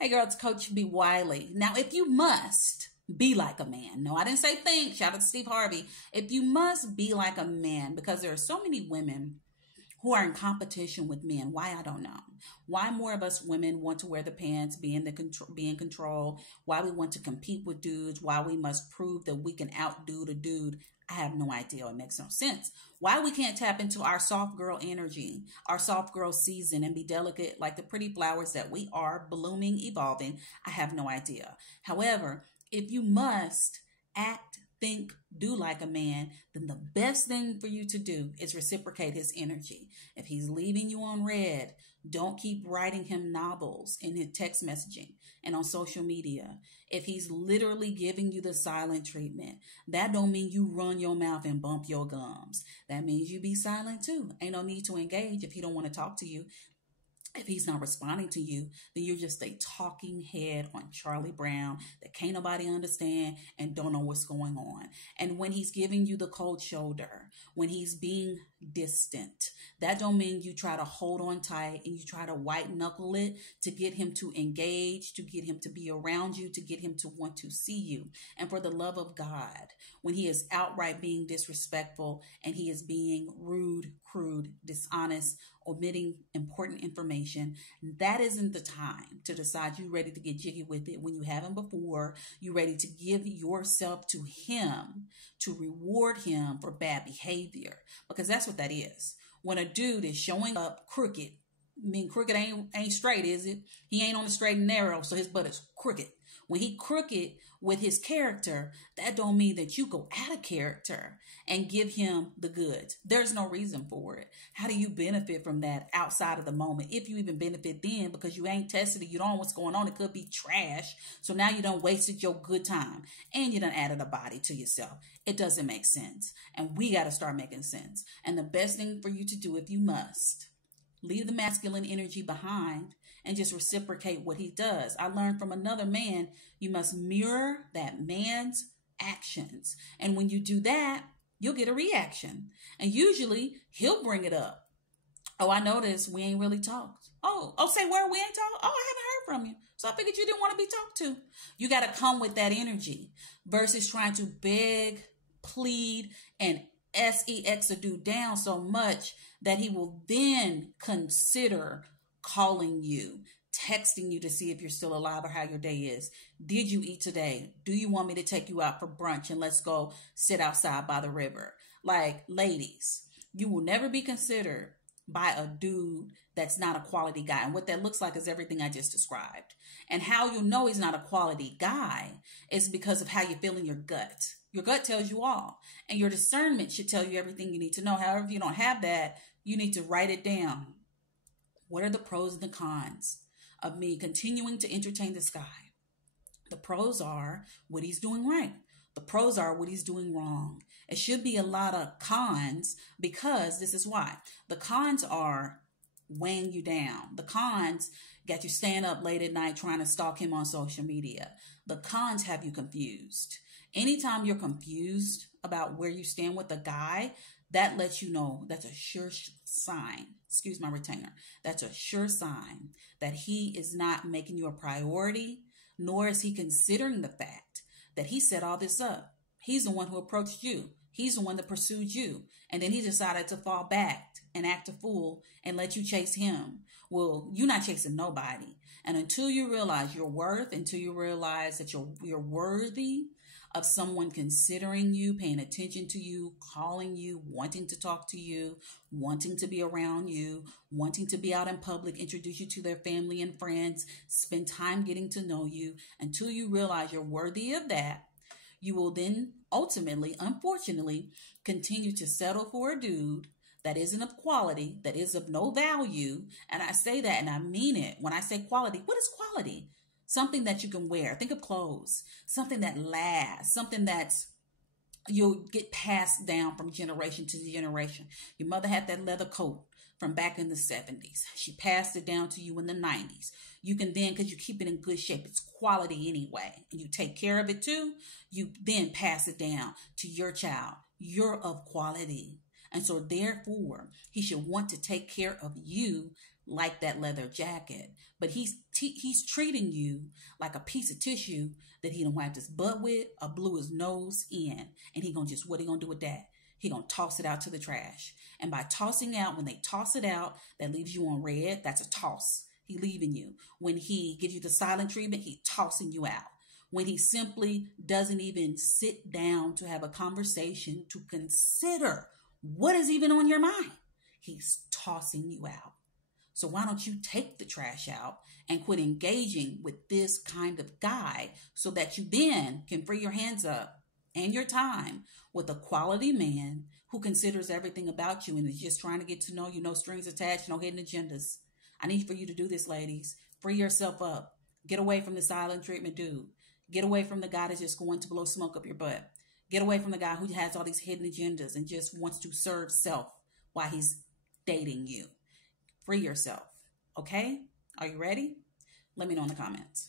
Hey girl, it's Coach B. Wiley. Now, if you must be like a man, no, I didn't say think, shout out to Steve Harvey. If you must be like a man, because there are so many women who are in competition with men. Why? I don't know. Why more of us women want to wear the pants, be in control, why we want to compete with dudes, why we must prove that we can outdo the dude. I have no idea. It makes no sense. Why we can't tap into our soft girl energy, our soft girl season, and be delicate like the pretty flowers that we are, blooming, evolving. I have no idea. However, if you must act, think, do like a man, then the best thing for you to do is reciprocate his energy. If he's leaving you on red, don't keep writing him novels in his text messaging and on social media. If he's literally giving you the silent treatment, that don't mean you run your mouth and bump your gums. That means you be silent too. Ain't no need to engage if he don't want to talk to you. If he's not responding to you, then you're just a talking head on Charlie Brown that can't nobody understand and don't know what's going on. And when he's giving you the cold shoulder, when he's being distant, that don't mean you try to hold on tight and you try to white knuckle it to get him to engage, to get him to be around you, to get him to want to see you. And for the love of God, when he is outright being disrespectful and he is being rude, crude, dishonest, omitting important information, that isn't the time to decide you're ready to get jiggy with it when you haven't before. You're ready to give yourself to him, to reward him for bad behavior, because that's what that is. When a dude is showing up crooked, I mean, crooked ain't straight, is it? He ain't on the straight and narrow, so his butt is crooked. When he crooked with his character, that don't mean that you go out of character and give him the goods. There's no reason for it. How do you benefit from that outside of the moment? If you even benefit then, because you ain't tested it, you don't know what's going on. It could be trash. So now you done wasted your good time and you done added a body to yourself. It doesn't make sense. And we got to start making sense. And the best thing for you to do, if you must, leave the masculine energy behind and just reciprocate what he does. I learned from another man, you must mirror that man's actions. And when you do that, you'll get a reaction. And usually he'll bring it up. Oh, I noticed we ain't really talked. Oh, say where we ain't talked? Oh, I haven't heard from you. So I figured you didn't want to be talked to. You got to come with that energy versus trying to beg, plead, and sex a dude down so much that he will then consider calling you, texting you to see if you're still alive or how your day is. Did you eat today? Do you want me to take you out for brunch and let's go sit outside by the river? Like, ladies, you will never be considered by a dude that's not a quality guy. And what that looks like is everything I just described. And how you'll know he's not a quality guy is because of how you feel in your gut. Your gut tells you all. And your discernment should tell you everything you need to know. However, if you don't have that, you need to write it down. What are the pros and the cons of me continuing to entertain this guy? The pros are what he's doing right. The pros are what he's doing wrong. It should be a lot of cons because this is why. The cons are weighing you down. The cons got you staying up late at night trying to stalk him on social media. The cons have you confused. Anytime you're confused about where you stand with a guy, that lets you know that's a sure sign. Excuse my retainer. That's a sure sign that he is not making you a priority, nor is he considering the fact that he set all this up. He's the one who approached you. He's the one that pursued you. And then he decided to fall back and act a fool and let you chase him. Well, you're not chasing nobody. And until you realize your worth, until you realize that you're worthy of someone considering you, paying attention to you, calling you, wanting to talk to you, wanting to be around you, wanting to be out in public, introduce you to their family and friends, spend time getting to know you, until you realize you're worthy of that, you will then ultimately, unfortunately, continue to settle for a dude that isn't of quality, that is of no value. And I say that and I mean it. When I say quality, what is quality? Something that you can wear. Think of clothes. Something that lasts. Something that's you'll get passed down from generation to generation. Your mother had that leather coat from back in the 70s. She passed it down to you in the 90s. You can then, because you keep it in good shape, it's quality anyway, and you take care of it too, you then pass it down to your child. You're of quality. And so therefore, he should want to take care of you like that leather jacket, but he's treating you like a piece of tissue that he don't wipe his butt with or blew his nose in. And he gonna just, what he gonna do with that? He gonna toss it out to the trash. And by tossing out, when they toss it out, that leaves you on red, that's a toss. He leaving you. When he gives you the silent treatment, he tossing you out. When he simply doesn't even sit down to have a conversation to consider what is even on your mind, he's tossing you out. So why don't you take the trash out and quit engaging with this kind of guy so that you then can free your hands up and your time with a quality man who considers everything about you and is just trying to get to know you, no strings attached, no hidden agendas. I need for you to do this, ladies. Free yourself up. Get away from the silent treatment dude. Get away from the guy that's just going to blow smoke up your butt. Get away from the guy who has all these hidden agendas and just wants to serve self while he's dating you. Free yourself. Okay? Are you ready? Let me know in the comments.